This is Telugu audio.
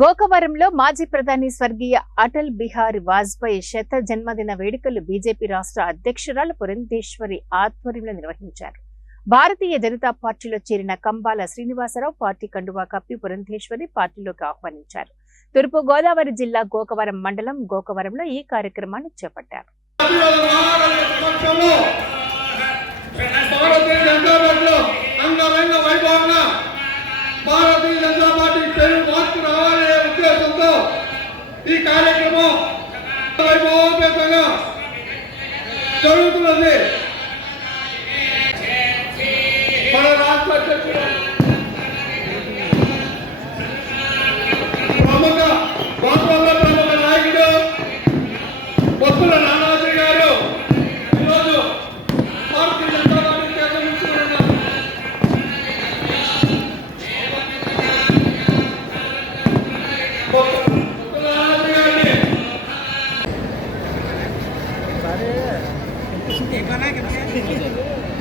గోకవరంలో మాజీ ప్రధాని స్వర్గీయ అటల్ బిహారీ వాజ్పేయి శత జన్మదిన వేడుకలు బీజేపీ రాష్ట్ర అధ్యక్షురాలు పురంధేశ్వరి ఆధ్వర్యంలో నిర్వహించారు. భారతీయ జనతా పార్టీలో చేరిన కంబాల శ్రీనివాసరావు పార్టీ కండువా కప్పి పురంధేశ్వరి పార్టీలోకి ఆహ్వానించారు. తూర్పు గోదావరి జిల్లా గోకవరం మండలం గోకవరంలో ఈ కార్యక్రమాన్ని చేపట్టారు. భారతీయ జనతా పార్టీ పేరు మార్పు రావాలనే ఉద్దేశంతో ఈ కార్యక్రమం వైభవోపేతంగా జరుగుతున్నది. మన రాష్ట్ర అధ్యక్షుడు ప్రముఖ నాయకుడు బొత్తుల నానాజీ గారు ఈరోజు భారతీయ జనతా పార్టీ కేంద్రించుకున్నారు. Cái